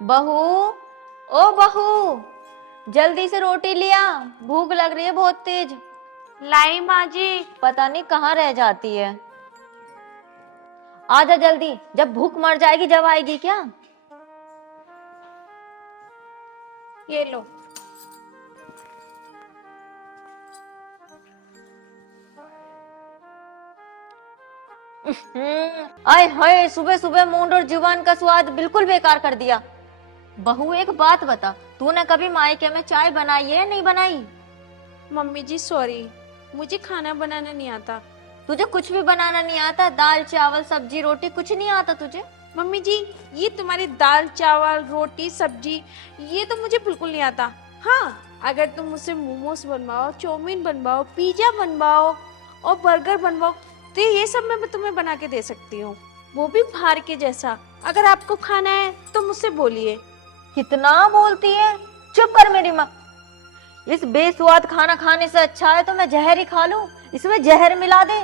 बहू, ओ बहू, जल्दी से रोटी लिया, भूख लग रही है बहुत तेज। लाई माँ जी। पता नहीं कहाँ रह जाती है। आजा जल्दी, जब भूख मर जाएगी जब आएगी क्या। ये लो। आय हाय, सुबह सुबह मूड और जुबान का स्वाद बिल्कुल बेकार कर दिया। बहू एक बात बता, तूने कभी मायके में चाय बनाई है या नहीं बनाई। मम्मी जी सॉरी, मुझे खाना बनाना नहीं आता। तुझे कुछ भी बनाना नहीं आता? दाल चावल सब्जी रोटी कुछ नहीं आता तुझे? मम्मी जी, ये तुम्हारी दाल चावल रोटी सब्जी ये तो मुझे बिल्कुल नहीं आता। हाँ, अगर तुम मुझसे मोमोज बनवाओ, चाउमीन बनवाओ, पिज्जा बनवाओ और बर्गर बनवाओ तो ये सब मैं तुम्हें बना के दे सकती हूँ, वो भी बाहर के जैसा। अगर आपको खाना है तो मुझसे बोलिए। कितना बोलती है। चुप कर मेरी माँ। इस बेस्वाद खाना खाने से अच्छा है तो मैं जहर ही खा लूं, इसमें जहर मिला दे।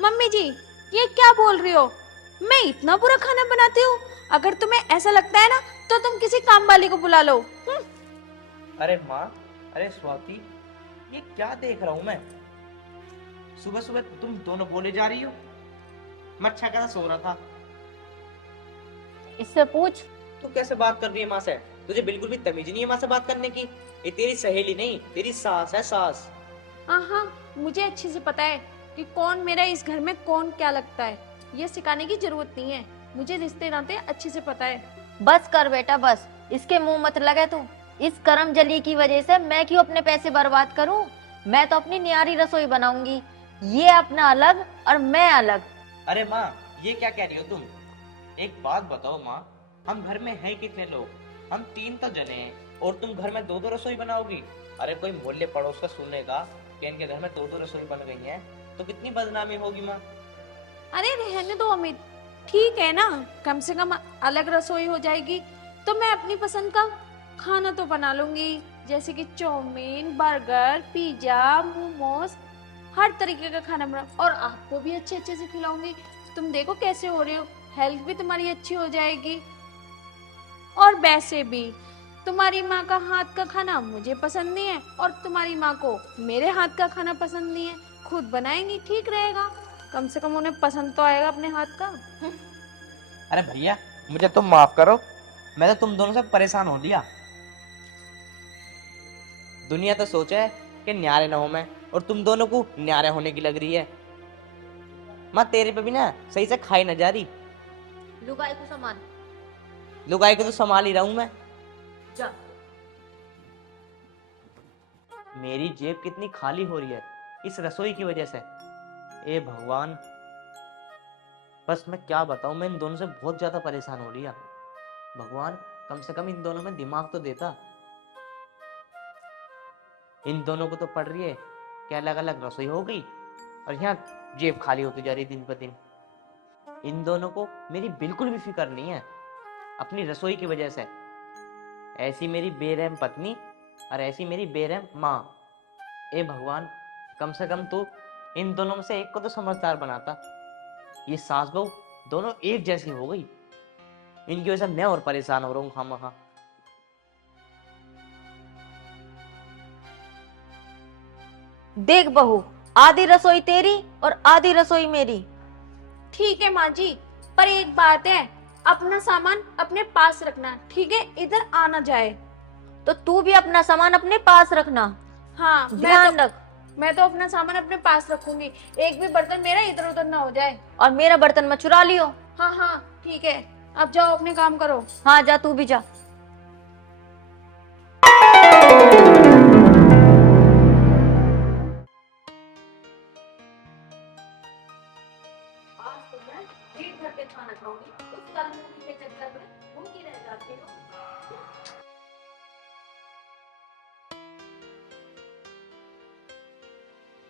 मम्मी जी, ये क्या बोल रही हो? मैं इतना बुरा खाना बनाती हूँ? अगर तुम्हें ऐसा लगता है ना तो तुम किसी काम वाली को बुला लो। अरे माँ, अरे स्वाति, ये क्या देख रहा हूँ मैं? सुबह सुबह तुम दोनों बोले जा रही हो। मैं अच्छा खासा सो रहा था। इससे पूछ। तू कैसे बात कर रही है माँ से? तुझे बिल्कुल भी तमीज नहीं है माँ से बात करने की। ये तेरी सहेली नहीं, तेरी सास है, सास। हाँ हाँ, मुझे अच्छे से पता है कि कौन मेरा इस घर में कौन क्या लगता है। ये सिखाने की जरूरत नहीं है, मुझे रिश्ते नाते अच्छे से पता है। बस कर बेटा बस, इसके मुंह मत लगे तू। इस करम जली की वजह से मैं क्यों अपने पैसे बर्बाद करूं। मैं तो अपनी न्यारी रसोई बनाऊंगी, ये अपना अलग और मैं अलग। अरे माँ, ये क्या कह रही हो तुम? एक बात बताओ माँ, हम घर में हैं कितने लोग? हम 3 तो जने हैं और तुम घर में 2-2 रसोई बनाओगी? अरे कोई मोहल्ले पड़ोस का सुनेगा कि इनके घर में 2-2 रसोई बन गई हैं तो कितनी बदनामी होगी माँ। अरे रहने दो अमित, ठीक है ना, कम से कम अलग रसोई हो जाएगी तो मैं अपनी पसंद का खाना तो बना लूंगी, जैसे कि चाउमीन बर्गर पिज्जा मोमोज, हर तरीके का खाना बना और आपको भी अच्छे अच्छे से खिलाऊंगी। तुम देखो कैसे हो रहे हो, हेल्थ भी तुम्हारी अच्छी हो जाएगी। और वैसे भी तुम्हारी माँ का हाथ का खाना मुझे पसंद नहीं है और तुम्हारी माँ को मेरे हाथ का खाना पसंद नहीं है। खुद बनाएंगी ठीक रहेगा, कम से कम उन्हें पसंद तो आएगा अपने हाथ का। अरे भैया, मुझे तुम माफ करो। मैं तो तुम दोनों से परेशान हो लिया। दुनिया तो सोचे कि न्यारे ना हो मैं, और तुम दोनों को न्यारे होने की लग रही है। माँ तेरे पे भी ना सही से खाई ना जा रही। लुगाई को सामान लुगाई को तो संभाल ही रहा हूं मैं। जा। मेरी जेब कितनी खाली हो रही है इस रसोई की वजह से। ए भगवान, बस मैं क्या बताऊं, मैं इन दोनों से बहुत ज्यादा परेशान हो रही है। भगवान, कम से कम इन दोनों में दिमाग तो देता। इन दोनों को तो पड़ रही है कि अलग अलग रसोई हो गई और यहाँ जेब खाली होती जा रही दिन ब दिन। इन दोनों को मेरी बिल्कुल भी फिक्र नहीं है अपनी रसोई की वजह से। ऐसी मेरी बेरहम पत्नी और ऐसी मेरी बेरहम माँ। ए भगवान, कम से कम तू इन दोनों में से एक को तो समझदार बनाता। ये सास बहू दोनों एक जैसी हो गई। इनकी वजह से मैं और परेशान हो रहा हूँ खामखा। देख बहू, आधी रसोई तेरी और आधी रसोई मेरी। ठीक है माँ जी, पर एक बात है, अपना सामान अपने पास रखना, ठीक है, इधर आना जाए। तो तू भी अपना सामान अपने पास रखना, हाँ, ध्यान रख। मैं तो अपना सामान अपने पास रखूंगी, एक भी बर्तन मेरा इधर उधर ना हो जाए। और मेरा बर्तन मत चुरा लियो। हाँ हाँ ठीक है, अब जाओ अपने काम करो। हाँ जा, तू भी जा। आज तो मैं पेट भर के खाना खाऊंगी, उस तलमूली के चक्कर में भूखी रह जाती हूँ।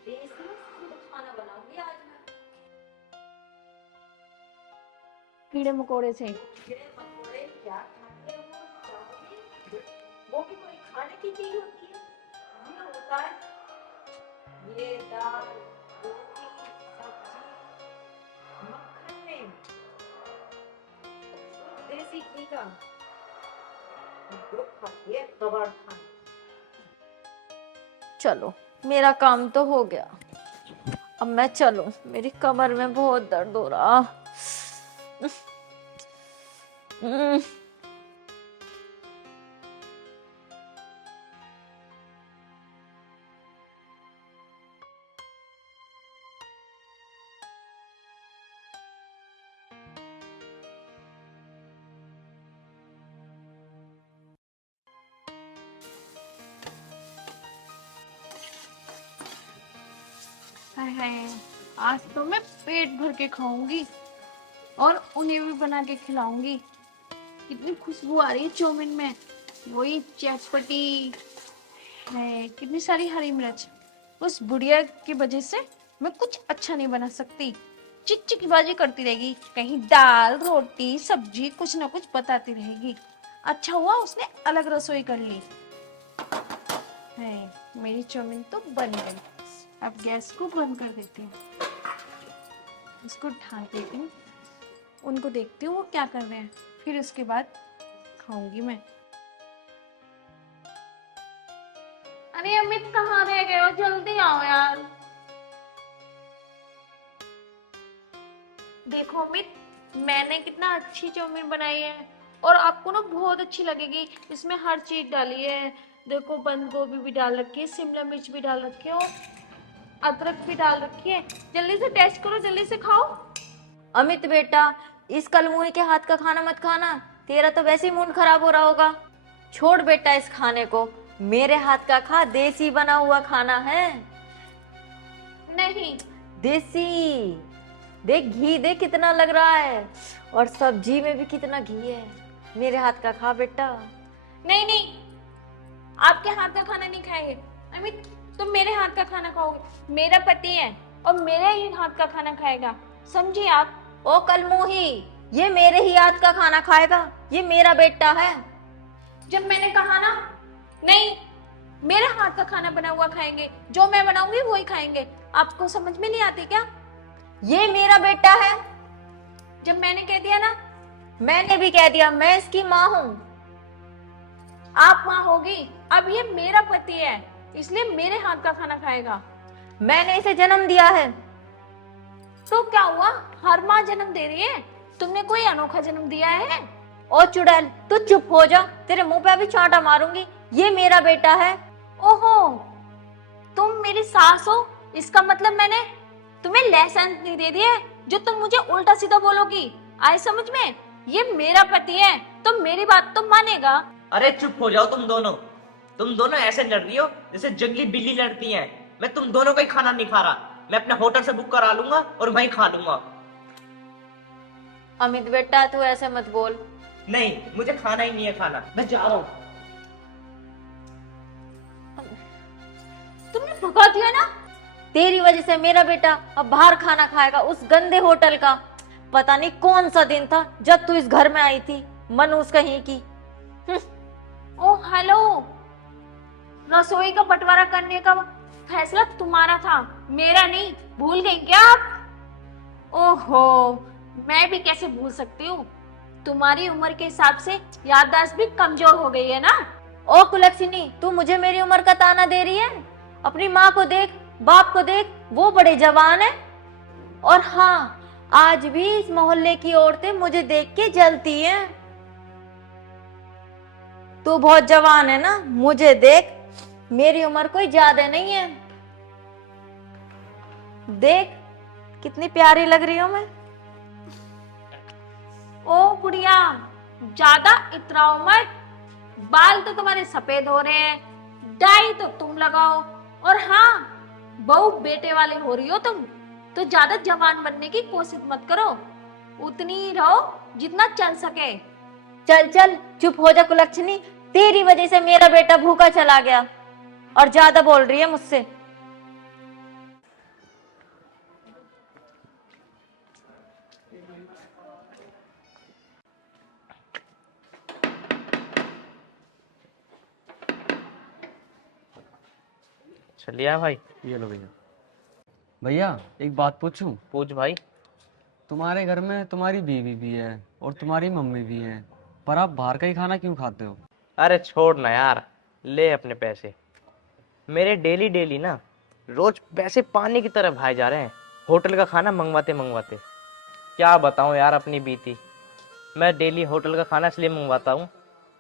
देसी शुद्ध खाना बनाऊंगी आज मैं। कीड़े मकोड़े से। कीड़े मकोड़े क्या खाते हो? चावल, वो भी कोई खाने की चीज होती है? ये होता है ये दाल रोटी सब्जी मक्खन में, देसी घी का जो खाती है कबाड़ खाना। चलो मेरा काम तो हो गया, अब मैं चलूं, मेरी कमर में बहुत दर्द हो रहा। हाय, आज तो मैं पेट भर के खाऊंगी और उन्हें भी बना के खिलाऊंगी। कितनी खुशबू आ रही है चाउमीन में, वही चटपटी है, कितनी सारी हरी मिर्च। उस बुढ़िया की वजह से मैं कुछ अच्छा नहीं बना सकती, चिकचिकीबाजी करती रहेगी, कहीं दाल रोटी सब्जी कुछ ना कुछ बताती रहेगी। अच्छा हुआ उसने अलग रसोई कर ली है। मेरी चाउमीन तो बन गई, अब गैस को बंद कर देती हूँ, इसको ढाक देती हूँ, उनको देखती हूँ वो क्या कर रहे हैं, फिर उसके बाद खाऊंगी मैं। अरे अमित कहाँ रह गए हो, जल्दी आओ यार। देखो अमित, मैंने कितना अच्छी चाउमीन बनाई है और आपको ना बहुत अच्छी लगेगी। इसमें हर चीज डाली है, देखो बंद गोभी भी डाल रखी है, शिमला मिर्च भी डाल रखी है और अदरक भी डाल रखी है। जल्दी से टेस्ट करो, जल्दी से खाओ। अमित बेटा, इस कलमुही के हाथ का खाना मत खाना, तेरा तो वैसे ही मूड खराब हो रहा होगा। छोड़ बेटा इस खाने को, मेरे हाथ का खा, देसी बना हुआ खाना है। नहीं, देसी देख, घी देख कितना लग रहा है, और सब्जी में भी कितना घी है। मेरे हाथ का खा बेटा। नहीं नहीं, आपके हाथ का खाना नहीं खाएंगे। अमित तुम मेरे हाथ का खाना खाओगे, मेरा पति है और मेरे ही हाथ का खाना खाएगा, समझिए आप। ओ कलमुही, ये मेरे ही हाथ का खाना खाएगा, ये मेरा बेटा है। जब मैंने कहा ना, नहीं मेरे हाथ का खाना बना हुआ खाएंगे, जो मैं बनाऊंगी वही खाएंगे। आपको समझ में नहीं आती क्या? ये मेरा बेटा है। जब मैंने कह दिया ना, मैंने भी कह दिया, मैं इसकी माँ हूँ। आप माँ होगी, अब ये मेरा पति है, इसलिए मेरे हाथ का खाना खाएगा। मैंने इसे जन्म दिया है। तो क्या हुआ, हर माँ जन्म दे रही है, तुमने कोई अनोखा जन्म दिया है? ओ चुड़ैल, तू चुप हो जा, तेरे मुंह पे अभी चांटा मारूंगी। ये मेरा बेटा है। ओहो, तुम मेरी सास हो, इसका मतलब मैंने तुम्हें लाइसेंस नहीं दे दिया जो तुम मुझे उल्टा सीधा बोलोगी। आए समझ में? ये मेरा पति है तो मेरी बात तो मानेगा। अरे चुप हो जाओ तुम दोनों ऐसे लड़ रही हो जैसे जंगली बिल्ली लड़ती हैं। मैं तुम दोनों का ही खाना नहीं खा रहा, मैं अपने होटल से बुक करा लूंगा और वहीं खा लूंगा। अमित बेटा, तू ऐसे मत बोल। नहीं, मुझे खाना ही नहीं है, खाना मैं जा रहा हूँ। तुमने भगा दिया ना। तेरी वजह से मेरा बेटा अब बाहर खाना खाएगा, उस गंदे होटल का। पता नहीं कौन सा दिन था जब तू इस घर में आई थी, मनूस कहीं की। ओ हेलो, रसोई का बंटवारा करने का फैसला तुम्हारा था, मेरा नहीं, भूल गई क्या आप? ओहो, मैं भी कैसे भूल सकती हूँ, तुम्हारी उम्र के हिसाब से याददाश्त भी कमजोर हो गई है ना। ओ कुलक्षणी, तू मुझे मेरी उम्र का ताना दे रही है? अपनी माँ को देख, बाप को देख, वो बड़े जवान है। और हाँ, आज भी इस मोहल्ले की औरतें मुझे देख के जलती हैं। तू बहुत जवान है ना, मुझे देख, मेरी उम्र कोई ज्यादा नहीं है। देख कितनी प्यारी लग रही हूं मैं। ओ बुढ़िया, ज्यादा इतराओ मत, बाल तो तुम्हारे सफेद हो रहे हैं, डाई तो तुम लगाओ, और हाँ बहू बेटे वाले हो रही हो तुम, तो ज्यादा जवान बनने की कोशिश मत करो, उतनी ही रहो जितना चल सके। चल चल चुप हो जा कुलक्षणी, तेरी वजह से मेरा बेटा भूखा चला गया और ज्यादा बोल रही है मुझसे। चलिए भाई। ये लो भैया। भैया एक बात पूछूं? पूछ भाई। तुम्हारे घर में तुम्हारी बीवी भी है और तुम्हारी मम्मी भी है, पर आप बाहर का ही खाना क्यों खाते हो? अरे छोड़ ना यार, ले अपने पैसे। मेरे डेली डेली ना रोज पैसे पानी की तरह भाए जा रहे हैं, होटल का खाना मंगवाते मंगवाते। क्या बताऊं यार अपनी बीती। मैं डेली होटल का खाना इसलिए मंगवाता हूँ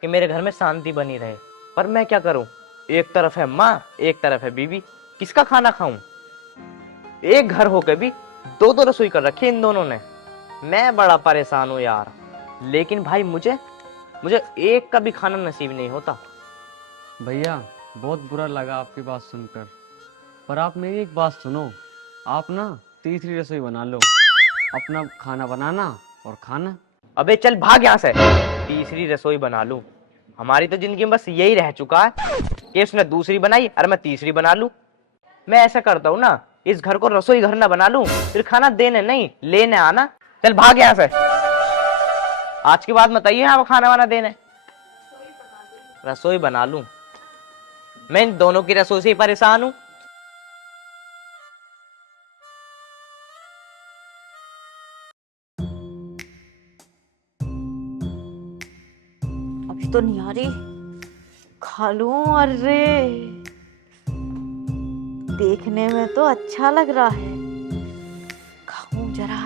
कि मेरे घर में शांति बनी रहे, पर मैं क्या करूं, एक तरफ है माँ, एक तरफ है बीवी, किसका खाना खाऊं। एक घर होकर भी दो दो रसोई कर रखी इन दोनों ने। मैं बड़ा परेशान हूँ यार, लेकिन भाई मुझे मुझे एक का भी खाना नसीब नहीं होता। भैया बहुत बुरा लगा आपकी बात सुनकर, पर आप मेरी एक बात सुनो। आप ना तीसरी रसोई बना लो, अपना खाना बनाना और खाना। अबे चल भाग यहाँ से। तीसरी रसोई बना लूं? हमारी तो जिंदगी में बस यही रह चुका है कि उसने दूसरी बनाई और मैं तीसरी बना लूं। मैं ऐसा करता हूँ ना, इस घर को रसोई घर ना बना लूं, फिर खाना देने नहीं लेने आना। चल भाग यहाँ से। आज के बाद मत आइए यहाँ खाना वाना देने। रसोई बना लूं? मैं इन दोनों की रसोई से ही परेशान हूँ। अभी तो नहीं आ रही, खा लूं। अरे देखने में तो अच्छा लग रहा है, खाऊं जरा।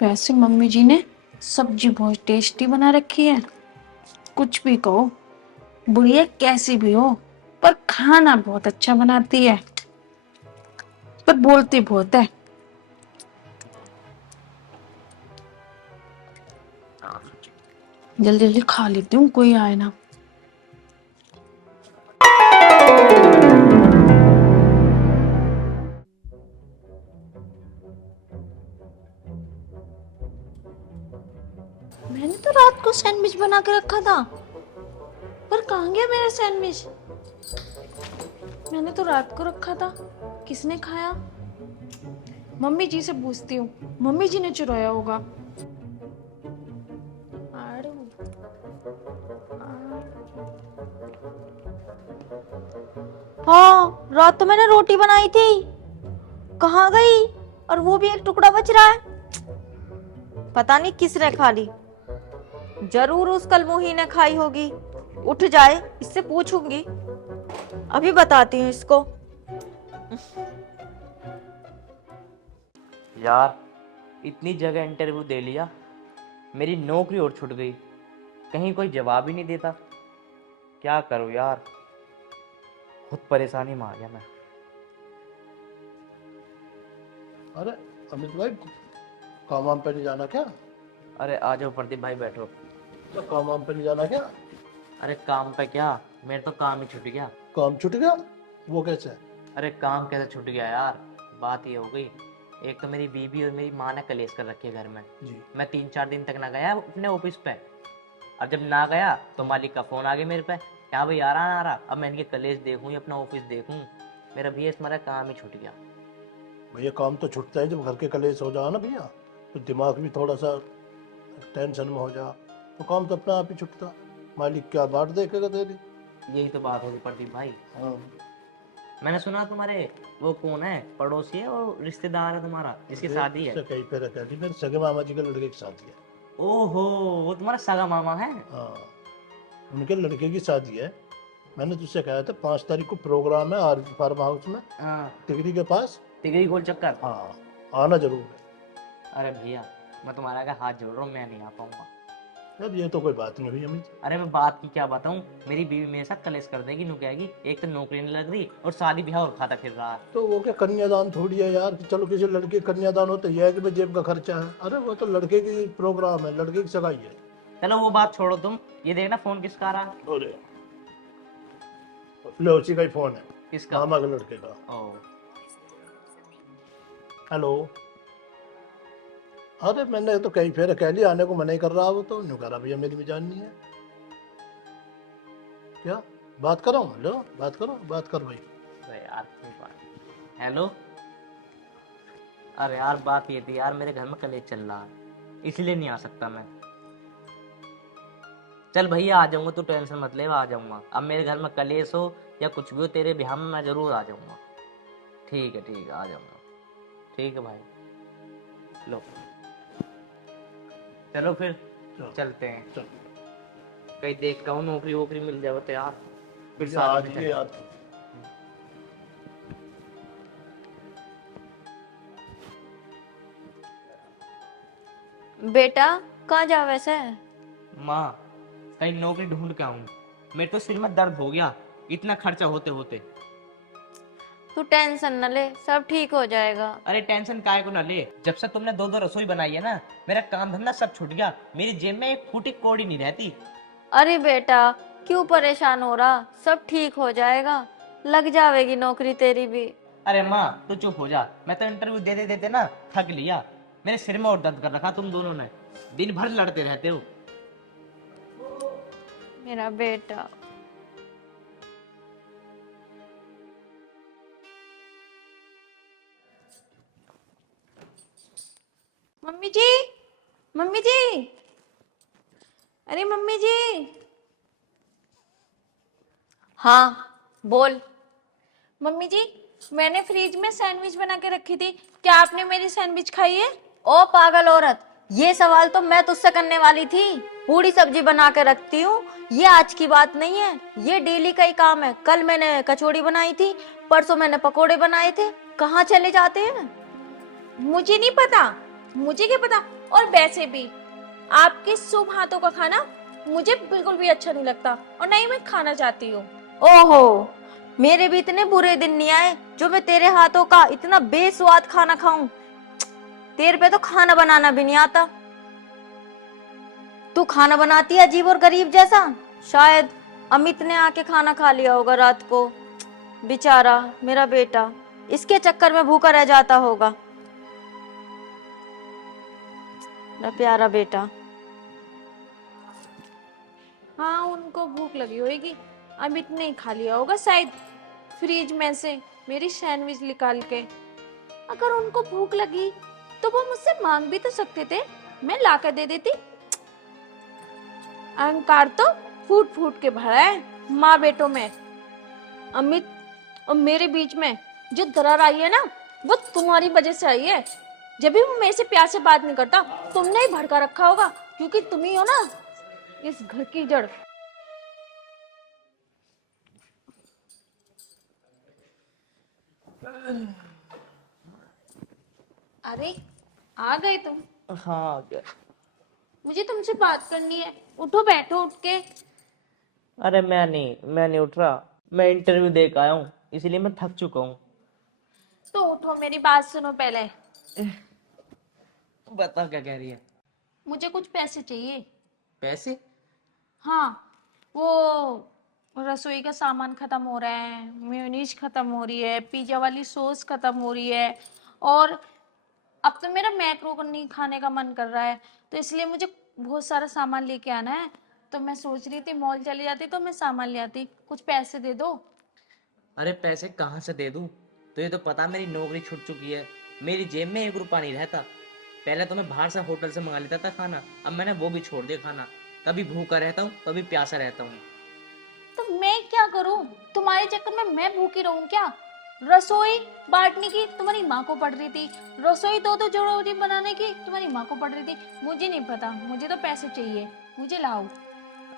वैसे मम्मी जी ने सब्जी बहुत टेस्टी बना रखी है। कुछ भी कहो, बुढ़िया कैसी भी हो, पर खाना बहुत अच्छा बनाती है, पर बोलती बहुत है। जल्दी जल्दी खा लेती हूँ, कोई आए ना। मैंने तो रात को सैंडविच बना के रखा था, पर कहाँ गया मेरा सैंडविच? मैंने तो रात को रखा था, किसने खाया? मम्मी जी से पूछती हूँ, मम्मी जी ने चुराया होगा। आड़ू, हाँ, रात तो मैंने रोटी बनाई थी, कहाँ गई? और वो भी एक टुकड़ा बच रहा है, पता नहीं किसने खा ली। जरूर उस कलमुही ने खाई होगी। उठ जाए, इससे पूछूंगी, अभी बताती हूँ इसको। यार इतनी जगह इंटरव्यू दे लिया, मेरी नौकरी और छूट गई, कहीं कोई जवाब ही नहीं देता। क्या करूं यार, खुद परेशानी में आ गया मैं। अरे अमित भाई, काम वाम पे नहीं जाना क्या? अरे आ जाओ प्रदीप भाई, बैठो। तो काम वाम पे नहीं जाना क्या? अरे काम पे क्या, मेरा तो काम ही छूट गया। काम छूट गया? वो कैसे? अरे काम कैसे छूट गया यार, बात ये हो गई, एक तो मेरी बीबी और मेरी माँ ने कलेश कर रखी है घर में। जी। मैं 3-4 दिन तक ना गया अपने ऑफिस पे, और जब ना गया तो मालिक का फोन आ गया मेरे पे, क्या भाई आ रहा ना आ रहा। अब मैं इनके कलेश देखूं या अपना ऑफिस देखूं, मेरा भैया इसमें काम ही छूट गया। भैया काम तो छूटता है जब घर के कलेश हो जाओ ना भैया, तो दिमाग भी थोड़ा सा टेंशन में हो जा, तो काम तो अपना आप ही छूटता। मालिक क्या बात देखेगा तेरी? यही तो बात होगी प्रदीप भाई। हाँ। मैंने सुना तुम्हारे वो कौन है, पड़ोसी है और रिश्तेदार है तुम्हारा जिसकी शादी है? कहीं पे रखा थी, मेरे सगे मामा जी के लड़के की शादी है। ओहो, वो तुम्हारा सगा मामा है? हाँ, उनके लड़के की शादी है। मैंने तुझसे कहा था 5 तारीख को प्रोग्राम है आरवी फार्म हाउस में, हाँ, टिगरी के पास। तिगड़ी गोल चक्कर। हाँ, आना जरूर है। अरे भैया मैं तुम्हारा आगे हाथ जोड़ रहा हूँ, मैं नहीं आ पाऊंगा। यार ये तो कोई बात नहीं हुई अमित। अरे मैं बात की क्या बताऊं, मेरी बीवी मेरे साथ कलेश कर देगी, नु कहेगी एक तो नौकरी नहीं लग रही और शादी ब्याह और खाता फिर रहा है। तो वो क्या कन्यादान थोड़ी है यार कि चलो किसी लड़के का कन्यादान हो तो यह है कि भाई जेब का खर्चा है। अरे वो तो लड़के की प्रोग्राम है, लड़के की सगाई है। चलो वो बात छोड़ो तुम, ये देखना फोन किसका आ रहा है। अरे लो उसी का ही फोन है, किसका? मामा के लड़के का। ओ, हेलो। अरे मैंने तो कई फेर कह लिया, आने को मना ही कर रहा, वो तो न्यू कह रहा भैया मेरी भी जाननी है। क्या बात करो, लो बात करो, बात कर भाई। अरे यार कोई बात। हेलो। अरे यार बात ये थी यार, मेरे घर में कलेश चल रहा है, इसलिए नहीं आ सकता मैं। चल भैया आ जाऊंगा, तू टेंशन मत ले, आ जाऊंगा। अब मेरे घर में कलेश हो या कुछ भी हो, तेरे ब्याह में मैं जरूर आ जाऊंगा। ठीक है आ जाऊंगा। ठीक है भाई, लो चलो फिर चलो। चलते हैं। चल कहीं देखता हूँ नौकरी वोकरी मिल जाए तो यार, फिर भैया आज साथ में ये चलें। याद। बेटा कहाँ जा वैसे? माँ कहीं नौकरी ढूंढ के आऊं, मेरे तो सिर में दर्द हो गया इतना खर्चा होते होते। तू टेंशन न ले, सब ठीक हो जाएगा। अरे टेंशन काहे को ना ले, जब से तुमने दो दो रसोई बनाई है ना, मेरा काम धंधा सब छूट गया, मेरी जेब में एक फूटी कौड़ी नहीं रहती। अरे बेटा क्यों परेशान हो रहा, सब ठीक हो जाएगा, लग जाएगी नौकरी तेरी भी। अरे माँ तू चुप हो जा, मैं तो इंटरव्यू दे देते ना थक लिया, मेरे सिर में और दर्द कर रखा तुम दोनों ने, दिन भर लड़ते रहते हो। मेरा बेटा। मम्मी जी, मम्मी जी, अरे मम्मी जी। हाँ बोल। मम्मी जी, मैंने फ्रिज में सैंडविच बना के रखी थी, क्या आपने मेरी सैंडविच खाई है? ओ पागल औरत, ये सवाल तो मैं तुझसे करने वाली थी। पूरी सब्जी बना के रखती हूँ, ये आज की बात नहीं है, ये डेली का ही काम है। कल मैंने कचौड़ी बनाई थी, परसों मैंने पकोड़े बनाए थे। कहाँ चले जाते हैं? मुझे नहीं पता, मुझे क्या पता। और वैसे भी आपके शुभ हाथों का खाना मुझे बिल्कुल भी अच्छा नहीं लगता और ना ही मैं खाना चाहती हूँ। ओहो, मेरे भी इतने बुरे दिन नहीं आए जो मैं तेरे हाथों का इतना बेस्वाद खाना खाऊं। तेरे पे तो खाना बनाना भी नहीं आता। तू खाना बनाती है अजीब और गरीब जैसा। शायद अमित ने आके खाना खा लिया होगा रात को, बेचारा मेरा बेटा इसके चक्कर में भूखा रह जाता होगा, मेरा प्यारा बेटा। हाँ उनको भूख लगी होगी, अमित ने खा लिया होगा शायद फ्रिज में से मेरी सैंडविच निकाल के। अगर उनको भूख लगी तो वो मुझसे मांग भी तो सकते थे, मैं ला कर दे देती। अहंकार तो फूट फूट के भरा है माँ बेटों में। अमित और मेरे बीच में जो दरार आई है ना, वो तुम्हारी वजह से आई है। जब भी वो मेरे से प्यार से बात नहीं करता, तुमने ही भड़का रखा होगा, क्योंकि तुम ही हो ना इस घर की जड़। अरे आ गए तुम? हाँ मुझे तुमसे बात करनी है, उठो बैठो उठ के। अरे मैं नहीं उठ रहा, मैं इंटरव्यू दे के आया हूँ इसलिए मैं थक चुका हूँ। तो उठो, मेरी बात सुनो पहले। बता क्या कह रही है। मुझे कुछ पैसे चाहिए। पैसे? हाँ, वो रसोई का सामान खत्म हो रहा है, मेयोनीज खत्म हो रही है, पिज्जा वाली सॉस खत्म हो रही है, और अब तो मेरा मैक्रोनी खाने का मन कर रहा है, तो इसलिए मुझे बहुत सारा सामान लेके आना है। तो मैं सोच रही थी मॉल चली जाती तो मैं सामान ले आती, कुछ पैसे दे दो। अरे पैसे कहाँ से दे दूँ, तो ये तो पता मेरी नौकरी छूट चुकी है, मेरी जेब में 1 रुपया नहीं रहता। पहले तो मैं बाहर से होटल से मंगा लेता था खाना, अब मैंने वो भी छोड़ दिया खाना। कभी भूखा रहता हूँ कभी प्यासा रहता हूँ। तो मैं क्या करूं, तुम्हारे चक्कर में मैं भूखी रहूं क्या? रसोई बांटने की तुम्हारी माँ को पड़ रही थी, रसोई दो दो जोड़ी बनाने की तुम्हारी माँ को पड़ रही थी। मुझे नहीं पता, मुझे तो पैसे चाहिए, मुझे लाओ।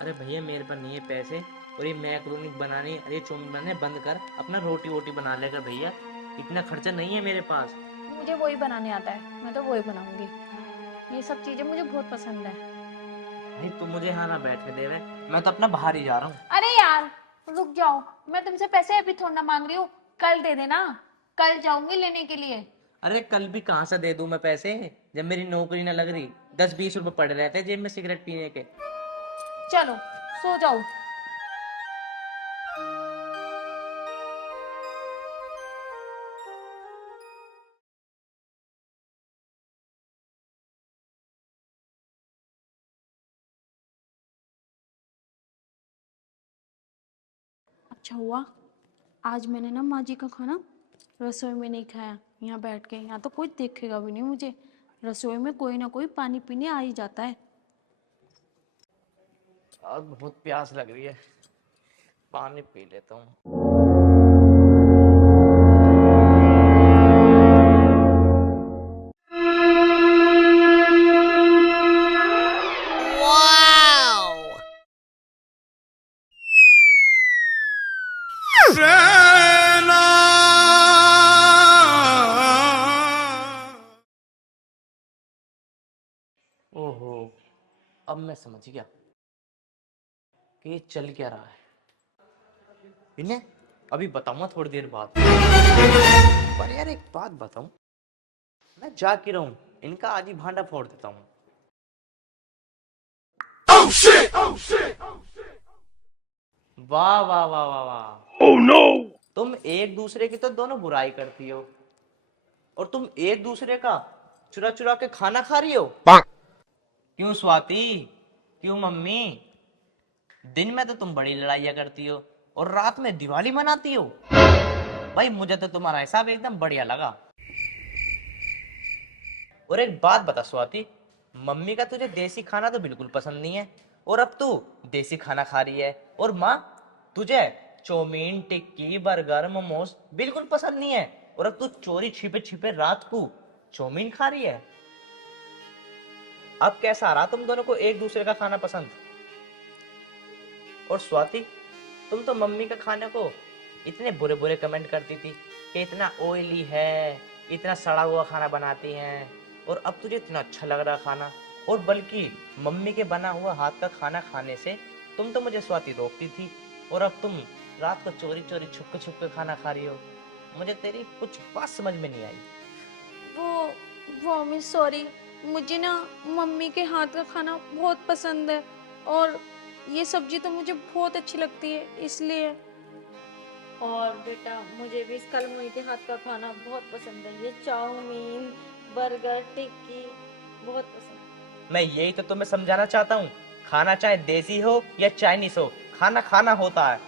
अरे भैया मेरे पास नहीं है पैसे, और ये मैक्रोनी बनाने अरे चाउमीन बनाने बंद कर, अपना रोटी वोटी बना लेकर भैया, इतना खर्चा नहीं है मेरे पास। मुझे वही बनाने आता है, मैं तो वही बनाऊंगी। ये सब चीजें मुझे बहुत पसंद है। भाई तू मुझे यहाँ ना बैठने दे रहे, मैं तो अपना बाहर ही जा रहा हूँ। अरे यार रुक जाओ, मैं तुमसे पैसे अभी थोड़ा ना मांग रही हूँ, कल दे देना, कल जाऊंगी लेने के लिए। अरे कल भी कहाँ से दे दूं मैं पैसे, जब मेरी नौकरी ना लग रही। 10-20 रुपए पड़े रहते हैं जेब में सिगरेट पीने के। चलो सो जाओ। अच्छा हुआ आज मैंने ना माँ जी का खाना रसोई में नहीं खाया, यहाँ बैठ के, यहाँ तो कोई देखेगा भी नहीं मुझे। रसोई में कोई ना कोई पानी पीने आ ही जाता है। आज बहुत प्यास लग रही है, पानी पी लेता हूँ। ओहो, अब मैं समझ गया कि ये चल क्या रहा है। इन्हें अभी बताऊंगा थोड़ी देर बाद। पर यार एक बात बताऊं, मैं जा के रहूं, इनका आज ही भांडा फोड़ देता हूँ। वाह वाह वाह वाह वाह। oh, no! तुम एक दूसरे की तो दोनों बुराई करती हो, और तुम एक दूसरे का चुरा चुरा के खाना खा रही हो। क्यों स्वाति, क्यों मम्मी? दिन में तो तुम बड़ी लड़ाइयाँ करती हो और रात में दिवाली मनाती हो। भाई मुझे तो तुम्हारा हिसाब एकदम बढ़िया लगा। और एक बात बता स्वाति, मम्मी का तुझे देसी खाना तो बिल्कुल पसंद नहीं है, और अब तू देसी खाना खा रही है। और माँ, तुझे चाउमीन, टिक्की, बर्गर, मोमोज बिल्कुल पसंद नहीं है, और अब तू चोरी छिपे छिपे रात को चाउमीन खा रही है। अब कैसा रहा तुम दोनों को एक दूसरे का खाना पसंद? और स्वाति, तुम तो मम्मी का खाने को इतने बुरे बुरे कमेंट करती थी कि इतना ऑयली है, इतना सड़ा हुआ खाना बनाती हैं, और अब तुझे इतना अच्छा लग रहा खाना। और बल्कि मम्मी के बना हुआ हाथ का खाना खाने से तुम तो मुझे स्वाति रोकती थी, और अब तुम रात को चोरी चोरी छुप के खाना खा रही हो। मुझे तेरी कुछ बात समझ में नहीं आई। वो मिस सॉरी, मुझे ना मम्मी के हाथ का खाना बहुत पसंद है, और ये सब्जी तो मुझे बहुत अच्छी लगती है इसलिए। और बेटा मुझे भी इस कलमुई के हाथ का खाना बहुत पसंद है, ये चाउमीन, बर्गर, टिक्की बहुत पसंद है। मैं यही तो तुम्हें समझाना चाहता हूँ, खाना चाहे देसी हो या चाइनीज हो, खाना खाना होता है।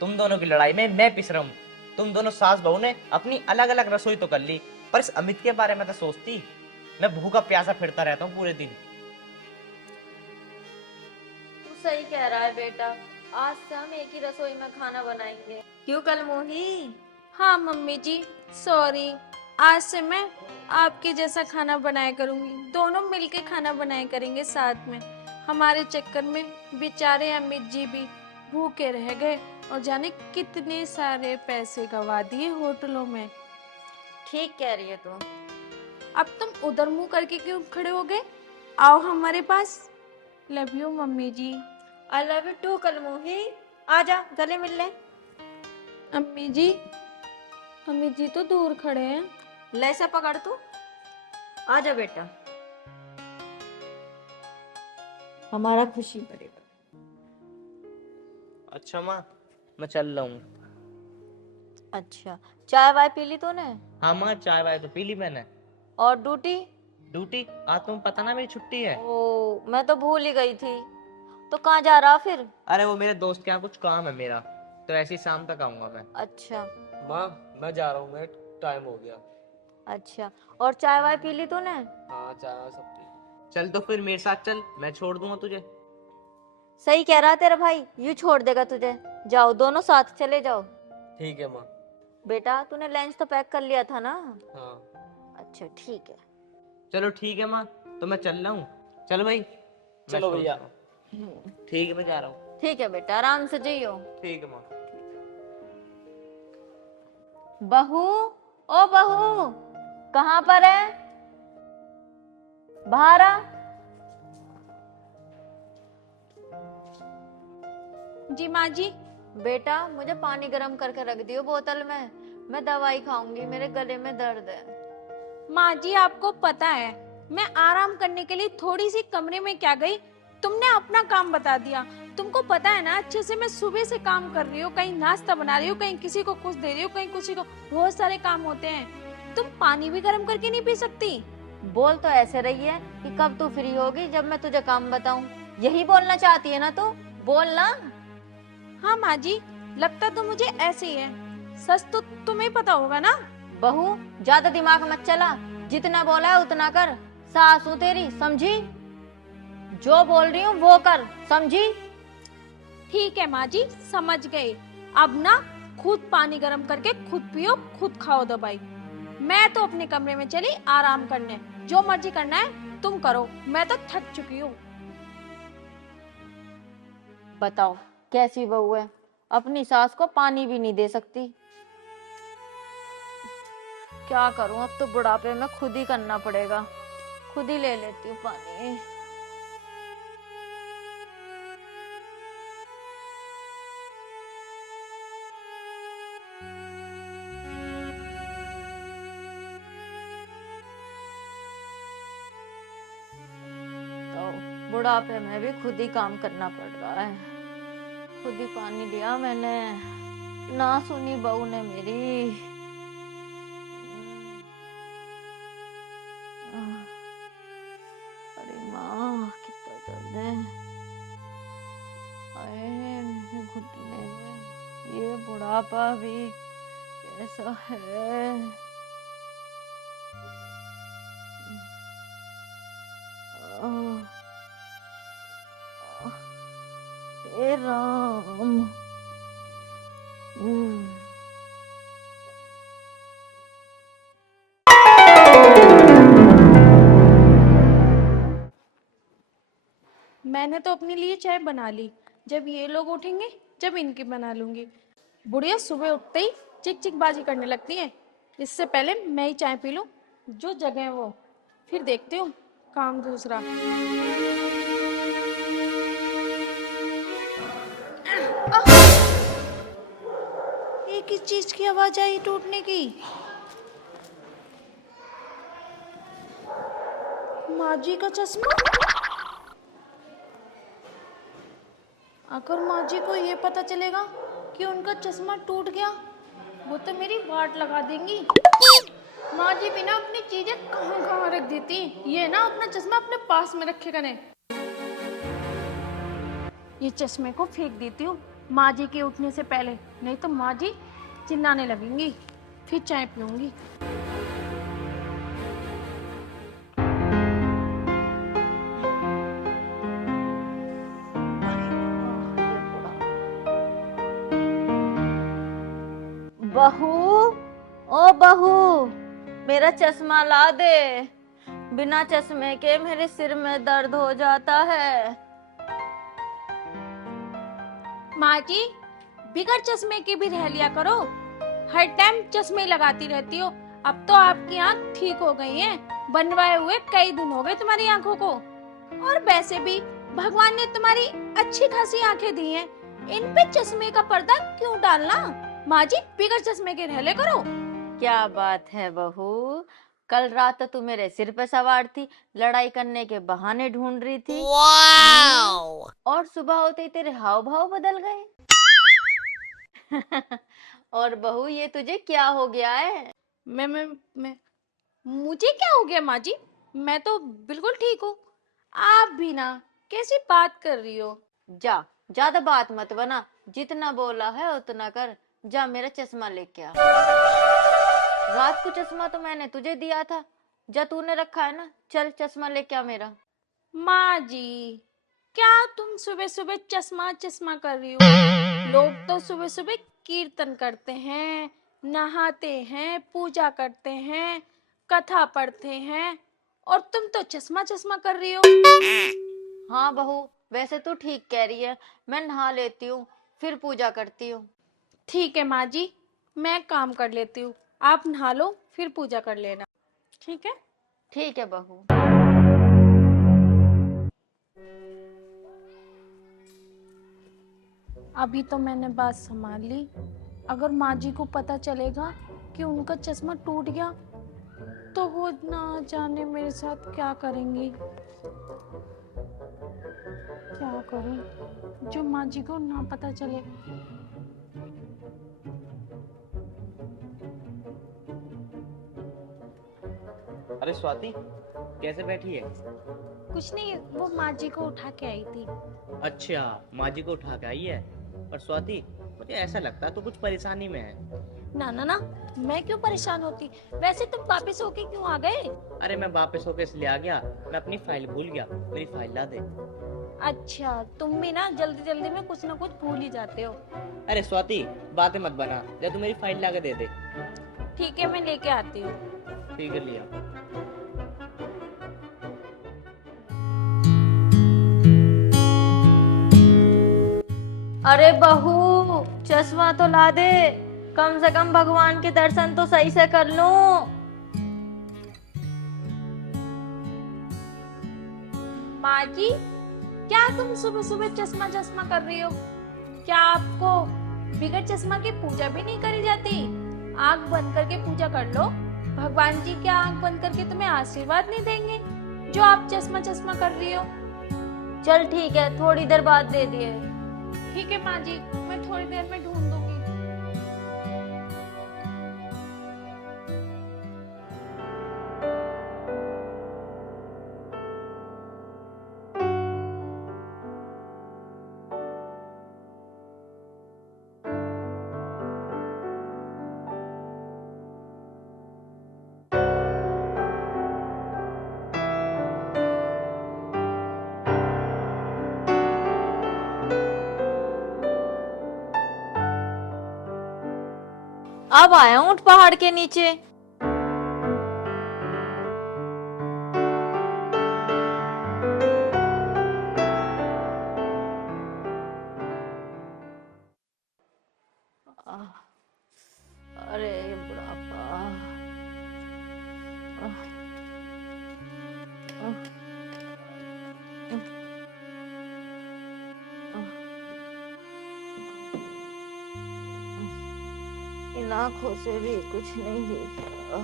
तुम दोनों की लड़ाई में मैं पिस रहा हूँ। तुम दोनों सास बहू ने अपनी अलग अलग रसोई तो कर ली, पर इस अमित के बारे में तो सोचती। मैं भूखा प्यासा फिरता रहता हूँ पूरे दिन। तू सही कह रहा है बेटा, आज से हम एक ही रसोई में खाना बनाएंगे, क्यों कलमोही? हाँ मम्मी जी, सॉरी, आज से मैं आपके जैसा खाना बनाया करूंगी, दोनों मिलके खाना बनाया करेंगे साथ में। हमारे चक्कर में बेचारे अमित जी भी भूखे रह गए और जाने कितने सारे पैसे गवा दिए होटलों में। ठीक कह रही है तू। अब तुम उधर मुंह करके क्यों खड़े हो गए? आओ हमारे पास। Love you mummy ji. I love you too कलमोही, आजा गले मिल ले। अम्मी जी, अमित जी तो दूर खड़े हैं। ले से पकड़ तू, आजा बेटा, हमारा खुशी करेगा। अच्छा माँ, मैं चल रहा हूँ। अच्छा, चाय वाय पी ली तूने? हाँ माँ, चाय वाय तो पी ली मैंने। और ड्यूटी? ड्यूटी आज तुम्हें पता ना मेरी छुट्टी है। ओ, मैं तो भूल ही गई थी। तो कहाँ जा रहा फिर? अरे वो मेरे दोस्त के यहाँ कुछ काम है मेरा, तो ऐसे ही शाम तक आऊंगा मैं। अच्छा माँ मैं जा रहा हूँ, मैं टाइम हो गया। अच्छा, और चाय वाय पी ली तूने? हाँ चाय सब पी। चल तो फिर मेरे साथ चल, मैं छोड़ दूंगा तुझे। सही कह रहा है तेरा भाई, यूं छोड़ देगा तुझे। जाओ दोनों साथ चले जाओ। ठीक है माँ। बेटा तूने लंच तो पैक कर लिया था ना? हाँ। अच्छा ठीक है। चलो ठीक है माँ, तो मैं चल रहा हूँ। चल भाई। चलो भैया। ठीक है, मैं जा रहा हूँ। ठीक है बेटा, आराम से जाइयो। ठीक है माँ। बहू, ओ बहू, कहाँ पर है? बाहर आ। जी माँ जी। बेटा मुझे पानी गर्म करके रख दियो बोतल में, मैं दवाई खाऊंगी, मेरे गले में दर्द है। माँ जी आपको पता है मैं आराम करने के लिए थोड़ी सी कमरे में क्या गई, तुमने अपना काम बता दिया। तुमको पता है ना अच्छे से मैं सुबह से काम कर रही हूँ, कहीं नाश्ता बना रही हूँ, कहीं किसी को कुछ दे रही हूँ, कहीं किसी को, बहुत सारे काम होते हैं। तुम पानी भी गर्म करके नहीं पी सकती? बोल तो ऐसे रही है कि कब तू फ्री होगी जब मैं तुझे काम बताऊं, यही बोलना चाहती है ना तू? बोल ना। हाँ माँ जी, लगता तो मुझे ऐसे ही है, सच तो तुम्हें पता होगा ना। बहू ज्यादा दिमाग मत चला, जितना बोला है उतना कर, सास हूं तेरी, समझी? जो बोल रही हूँ वो कर, समझी? ठीक है माँ जी, समझ गए। अब ना खुद पानी गर्म करके खुद पियो, खुद खाओ दवाई। मैं तो अपने कमरे में चली आराम करने, जो मर्जी करना है तुम करो, मैं तो थक चुकी हूँ। बताओ कैसी बहू है, अपनी सास को पानी भी नहीं दे सकती। क्या करूं, अब तो बुढ़ापे में खुद ही करना पड़ेगा, खुद ही ले लेती हूँ पानी। तो बुढ़ापे में भी खुद ही काम करना पड़ रहा है, खुद ही पानी लिया मैंने, ना सुनी बहू ने मेरी। अरे माँ कितना दर्द है, अरे मेरे घुटने में, ये बुढ़ापा भी कैसा है। हे राम। मैंने तो अपने लिए चाय बना ली, जब ये लोग उठेंगे जब इनकी बना लूंगी। बुढ़िया सुबह उठते ही चिक चिक बाजी करने लगती है, इससे पहले मैं ही चाय पी लूं, जो जगह है वो, फिर देखती हूँ काम दूसरा। ये किस चीज की आवाज आई टूटने की? माँ जी का चश्मा। अगर माँ जी को ये पता चलेगा कि उनका चश्मा टूट गया, वो तो मेरी वाट लगा देंगी। माँ जी भी ना अपनी चीजें कहाँ कहाँ रख देती, ये ना अपना चश्मा अपने पास में रखे करें। ये चश्मे को फेंक देती हूँ माँ जी के उठने से पहले, नहीं तो माँ जी चिल्लाने लगेंगी, फिर चाय पीऊंगी। बहू, ओ बहू, मेरा चश्मा ला दे, बिना चश्मे के मेरे सिर में दर्द हो जाता है। माँ जी बिगर चश्मे के भी रह लिया करो, हर टाइम चश्मे लगाती रहती हो। अब तो आपकी आंख ठीक हो गई है, बनवाए हुए कई दिन हो गए तुम्हारी आंखों को। और वैसे भी भगवान ने तुम्हारी अच्छी खासी आंखें दी हैं, इन पे चश्मे का पर्दा क्यों डालना? माँ जी बिगर चश्मे के रह ले करो। क्या बात है बहू, कल रात तो तू मेरे सिर पे सवार थी, लड़ाई करने के बहाने ढूंढ रही थी। और सुबह होते ही तेरे हाव भाव बदल गए। और बहू ये तुझे क्या हो गया है? मैं मुझे क्या हो गया माँ जी? मैं तो बिल्कुल ठीक हूँ। आप भी ना कैसी बात कर रही हो? जा, ज्यादा बात मत बना, जितना बोला है उतना कर, जा मेरा चश्मा लेके आ। रात को चश्मा तो मैंने तुझे दिया था, जा तूने रखा है ना, चल चश्मा लेके आ मेरा। माँ जी क्या तुम सुबह सुबह चश्मा चश्मा कर रही हो? लोग तो सुबह सुबह कीर्तन करते हैं, नहाते हैं, पूजा करते हैं, कथा पढ़ते हैं, और तुम तो चश्मा चश्मा कर रही हो। हाँ बहू, वैसे तू ठीक कह रही है, मैं नहा लेती हूँ फिर पूजा करती हूँ। ठीक है माँ जी, मैं काम कर लेती हूँ, आप नहा लो फिर पूजा कर लेना, ठीक है? ठीक है बहू। अभी तो मैंने बात संभाल ली, अगर माँ जी को पता चलेगा कि उनका चश्मा टूट गया तो वो ना जाने मेरे साथ क्या करेंगी। क्या करूं जो माँ जी को ना पता चले। अरे स्वाति, कैसे बैठी है? कुछ नहीं, वो माँ जी को उठा के आई थी। अच्छा, माँ जी को उठा के आई है। पर स्वाति, मुझे ऐसा लगता है तो कुछ परेशानी में है। ना ना ना, मैं क्यों परेशान होती। वैसे तुम वापस होके क्यों आ गए? अरे मैं वापस होके इसलिए आ गया, मैं अपनी फाइल भूल गया। मेरी फाइल ला दे। अच्छा, तुम भी ना जल्दी जल्दी में कुछ ना कुछ भूल ही जाते हो। अरे स्वाति, बातें मत बना, या तू मेरी फाइल ला के दे दे। ठीक है, मैं लेके आती हूँ। ठीक है, लिया। अरे बहू, चश्मा तो ला दे, कम से कम भगवान के दर्शन तो सही से कर लूं। माँ जी, क्या तुम सुबह सुबह चश्मा चश्मा कर रही हो? क्या आपको बिगर चश्मा की पूजा भी नहीं करी जाती? आंख बंद करके पूजा कर लो, भगवान जी क्या आंख बंद करके तुम्हें आशीर्वाद नहीं देंगे जो आप चश्मा चश्मा कर रही हो? चल ठीक है, थोड़ी देर बाद दे दिए। ठीक है माँ जी, मैं थोड़ी देर में ढूंढ दूंगी। अब आया हूँ पहाड़ के नीचे। अरे बुढ़ापा। इन आंखों से भी कुछ नहीं दिख रहा।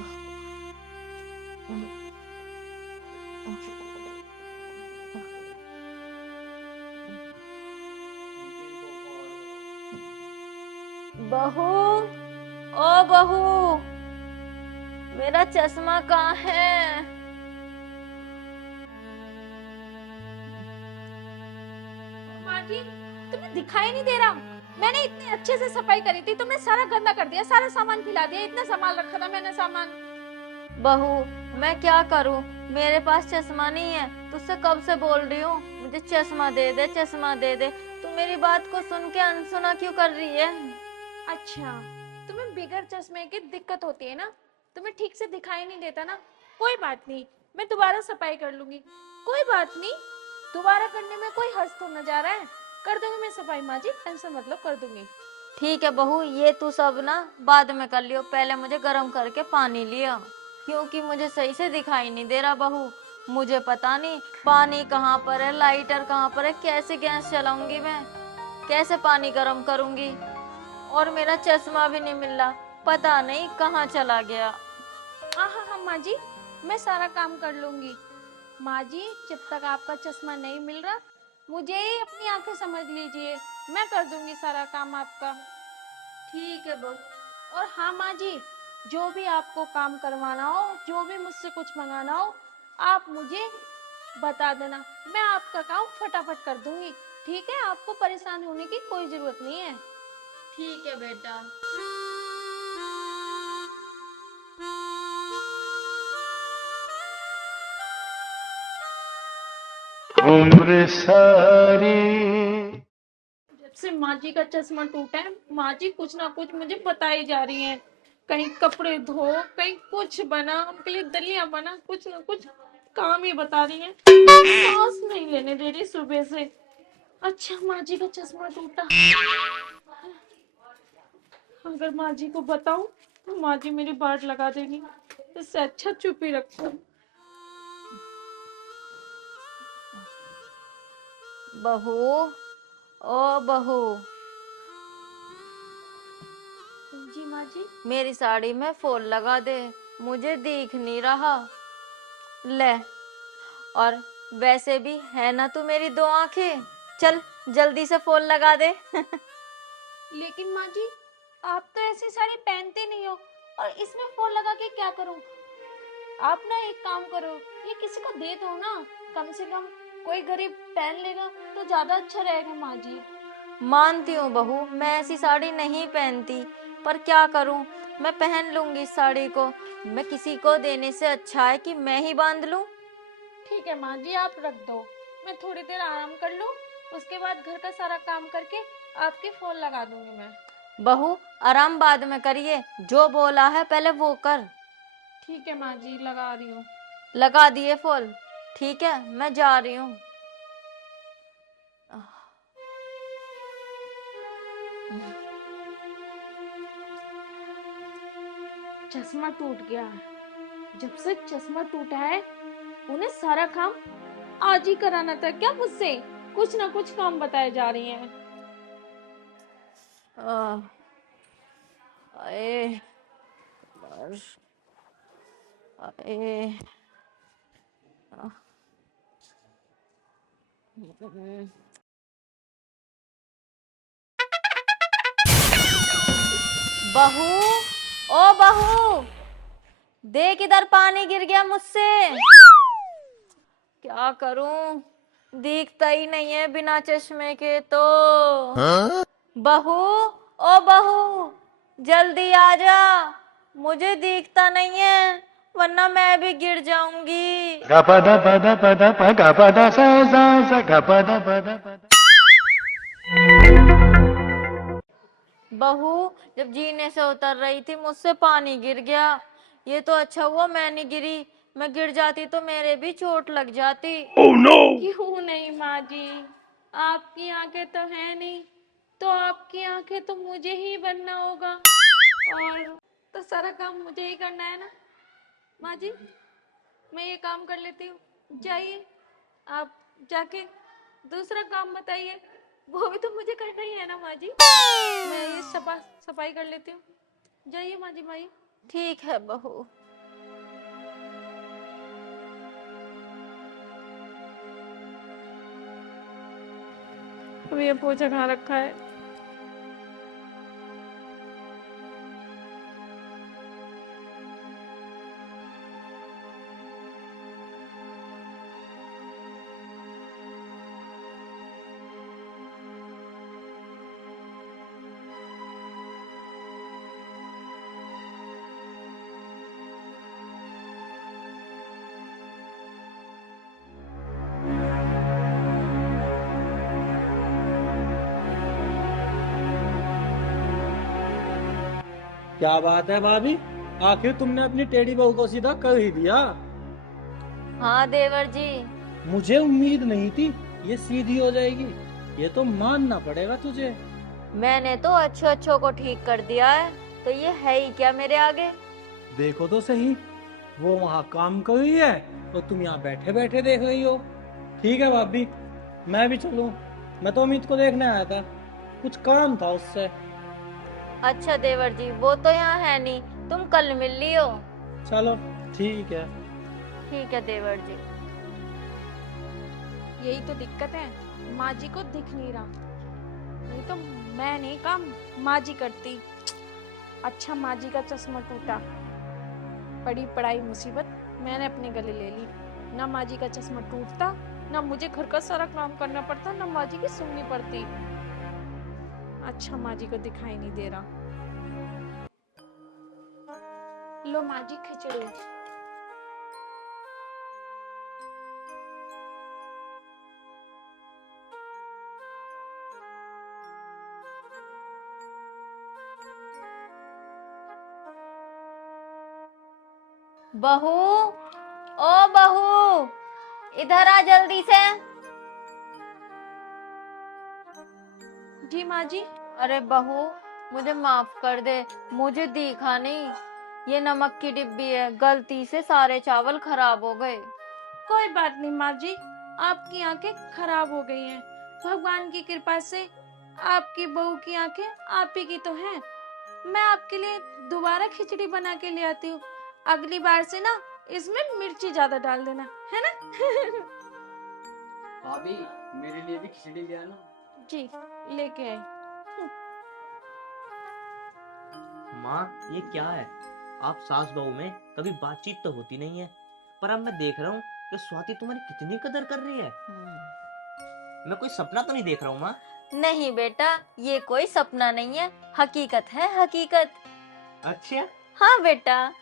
बहू, ओ बहू, मेरा चश्मा कहाँ है? माँ जी, तुम्हें दिखाई नहीं दे रहा? मैंने इतने अच्छे से सफाई करी थी, तुमने सारा गंदा कर दिया, सारा सामान फैला दिया, इतना सामान रखा था मैंने सामान। बहू, मैं क्या करूं, मेरे पास चश्मा नहीं है। तुझसे कब से बोल रही हूँ मुझे चश्मा दे दे, चश्मा दे दे। तू मेरी बात को सुन के अनसुना क्यों कर रही है? अच्छा, तुम्हें बिगर चश्मे की दिक्कत होती है ना, तुम्हें ठीक से दिखाई नहीं देता ना। कोई बात नहीं, मैं दोबारा सफाई कर लूंगी। कोई बात नहीं, दोबारा करने में कोई हर्ज तो न जा रहा है। कर दूंगी मैं सफाई माँ जी, टेंशन मतलब कर दूंगी। ठीक है बहू, ये तू सब ना बाद में कर लियो, पहले मुझे गर्म करके पानी लिया, क्योंकि मुझे सही से दिखाई नहीं दे रहा बहू। मुझे पता नहीं पानी कहाँ पर है, लाइटर कहाँ पर है, कैसे गैस चलाऊंगी मैं, कैसे पानी गर्म करूंगी, और मेरा चश्मा भी नहीं मिल रहा, पता नहीं कहाँ चला गया। हाँ हाँ हाँ माँ जी, मैं सारा काम कर लूंगी। माँ जी, जब तक आपका चश्मा नहीं मिल रहा, मुझे ही अपनी आंखें समझ लीजिए, मैं कर दूंगी सारा काम आपका। ठीक है बहू। और हाँ माँ जी, जो भी आपको काम करवाना हो, जो भी मुझसे कुछ मंगाना हो, आप मुझे बता देना, मैं आपका काम फटाफट कर दूंगी। ठीक है, आपको परेशान होने की कोई जरूरत नहीं है। ठीक है बेटा। उम्र सारी जब से माँ जी का चश्मा टूटा है, माँ जी कुछ ना कुछ मुझे बताई जा रही हैं। कहीं कपड़े धो, कहीं कुछ बना, उनके लिए दलिया बना, कुछ ना कुछ काम ही बता रही हैं। सांस नहीं लेने दे रही सुबह से। अच्छा, माँ जी का चश्मा टूटा, अगर माँ जी को बताऊं तो माँ जी मेरी बाट लगा देगी, इससे अच्छा चुप ही रखूं। बहू, ओ बहू, जी माँ जी। मेरी साड़ी में फॉल लगा दे, मुझे दिख नहीं रहा। ले, और वैसे भी है ना तू मेरी दो आंखें, चल जल्दी से फॉल लगा दे। लेकिन माँ जी, आप तो ऐसी साड़ी पहनते नहीं हो, और इसमें फॉल लगा के क्या करूं? आप ना एक काम करो, ये किसी को दे दो ना, कम से कम कोई गरीब पहन लेगा तो ज्यादा अच्छा रहेगा माँ जी। मानती हूँ बहू, मैं ऐसी साड़ी नहीं पहनती, पर क्या करूँ, मैं पहन लूंगी इस साड़ी को। मैं किसी को देने से अच्छा है कि मैं ही बांध लूं। ठीक है माँ जी, आप रख दो, मैं थोड़ी देर आराम कर लूं, उसके बाद घर का सारा काम करके आपके फॉल लगा दूंगी मैं। बहू, आराम बाद में करिए, जो बोला है पहले वो कर। ठीक है माँ जी, लगा रही हूँ। लगा दिए फॉल, ठीक है, मैं जा रही हूँ। चश्मा टूट गया है, जब से चश्मा टूटा है उन्हें सारा काम आज ही कराना था क्या मुझसे? कुछ ना कुछ काम बताए जा रही हैं। आह, आए, बस, आए, आह, बहू, ओ बहू, देख इधर पानी गिर गया मुझसे। क्या करूं, दिखता ही नहीं है बिना चश्मे के तो। बहू, ओ बहू, जल्दी आ जा, मुझे दिखता नहीं है, वरना मैं भी गिर जाऊंगी। Gapada pada pada pa gapada sa sa sa gapada pada pada. बहू, जब जीने से उतर रही थी मुझसे पानी गिर गया। ये तो अच्छा हुआ मैं नहीं गिरी, मैं गिर जाती तो मेरे भी चोट लग जाती। क्यों नहीं माँ जी, आपकी आंखें तो है नहीं, तो आपकी आंखें तो मुझे ही बनना होगा, और तो सारा काम मुझे ही करना है ना। माँ जी, मैं ये काम कर लेती हूँ, जाइए आप जाके दूसरा काम बताइए, वो भी तो मुझे करना ही है ना माँ जी। मैं ये सफाई कर लेती हूँ, जाइए माँ जी। माँ, ठीक है बहू। अब ये पोछा कहाँ रखा है? क्या बात है भाभी, आखिर तुमने अपनी टेढ़ी बहू को सीधा कर ही दिया। हाँ देवर जी। मुझे उम्मीद नहीं थी ये सीधी हो जाएगी, ये तो मानना पड़ेगा तुझे। मैंने तो अच्छो अच्छो को ठीक कर दिया है, तो ये है ही क्या मेरे आगे। देखो तो सही, वो वहाँ काम कर रही है और तुम यहाँ बैठे बैठे देख रही हो। ठीक है भाभी, मैं भी चलूं, मैं तो अमित को देखने आया था, कुछ काम था उससे। अच्छा देवर जी, वो तो यहाँ है नहीं, तुम कल मिल लियो। चलो ठीक है। ठीक है देवर जी। यही तो दिक्कत है, माँ जी को दिख नहीं रहा, नहीं तो मैं नहीं काम माँ जी करती। अच्छा माँ जी का चश्मा टूटा, बड़ी पड़ाई मुसीबत मैंने अपने गले ले ली। ना माँ जी का चश्मा टूटता, ना मुझे घर का सारा काम करना पड़ता, ना माँ जी की सुननी पड़ती। अच्छा माँ जी को दिखाई नहीं दे रहा। लो माँ जी खिचड़ी। बहू, ओ बहू, इधर आ जल्दी से। जी माँ जी। अरे बहू, मुझे माफ कर दे, मुझे दिखा नहीं, ये नमक की डिब्बी है, गलती से सारे चावल खराब हो गए। कोई बात नहीं माँ जी, आपकी आंखें खराब हो गई हैं, भगवान की कृपा से आपकी बहू की आंखें आप ही की तो हैं, मैं आपके लिए दोबारा खिचड़ी बना के ले आती हूँ। अगली बार से ना इसमें मिर्ची ज्यादा डाल देना, है ना? भाभी मेरे लिए भी खिचड़ी ले आना। जी, लेके आई। माँ ये क्या है? आप सास बहू में कभी बातचीत तो होती नहीं है, पर अब मैं देख रहा हूँ कि स्वाति तुम्हारी कितनी कदर कर रही है। मैं कोई सपना तो नहीं देख रहा हूँ माँ? नहीं बेटा, ये कोई सपना नहीं है, हकीकत है, हकीकत। अच्छा, हाँ बेटा।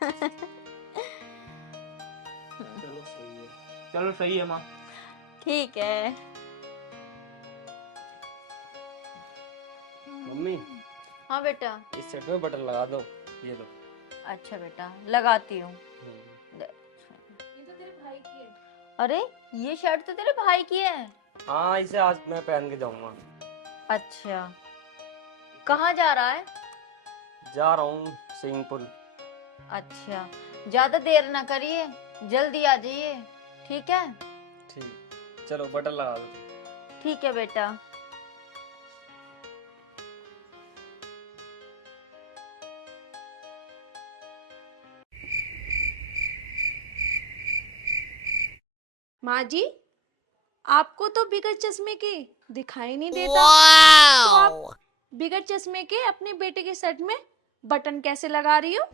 चलो सही है। चलो सही है माँ। ठीक है। मम्मी हाँ बेटा। इस सेट में बटन लगा दो, ये लो। अच्छा बेटा, लगाती हूँ। ये तो तेरे भाई की है। अरे ये शर्ट तो तेरे भाई की है। हाँ इसे आज मैं पहन के जाऊंगा। अच्छा, कहाँ जा रहा है? जा रहा हूँ सिंहपुर। अच्छा, ज्यादा देर ना करिए, जल्दी आ जाइए, ठीक है? ठीक, चलो बटन लगा दो। ठीक है बेटा। माँ जी, आपको तो बिगर चश्मे के दिखाई नहीं देता। तो आप बिगर चश्मे के अपने बेटे के शर्ट में बटन कैसे लगा रही हो?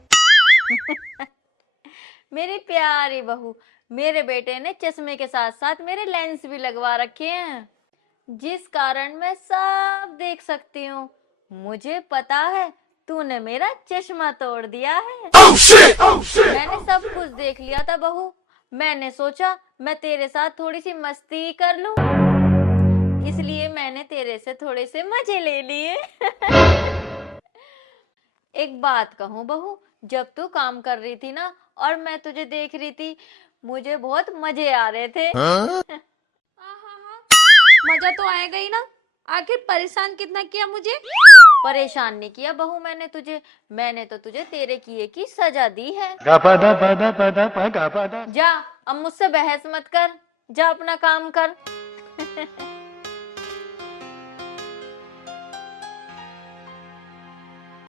मेरी प्यारी बहू, मेरे बेटे ने चश्मे के साथ साथ मेरे लेंस भी लगवा रखे हैं, जिस कारण मैं सब देख सकती हूँ। मुझे पता है तूने मेरा चश्मा तोड़ दिया है। मैंने सब कुछ देख लिया था बहू। मैंने सोचा मैं तेरे साथ थोड़ी सी मस्ती कर लूं, इसलिए मैंने तेरे से थोड़े से मजे ले लिए। एक बात कहूँ बहू, जब तू काम कर रही थी ना और मैं तुझे देख रही थी, मुझे बहुत मजे आ रहे थे। मजा तो आएगा ही ना। आखिर परेशान कितना किया मुझे? परेशान नहीं किया बहू मैंने तो तुझे तेरे किए की सजा दी है। गपदा पदा पदा पगा पदा। जा, अब मुझसे बहस मत कर, जा अपना काम कर।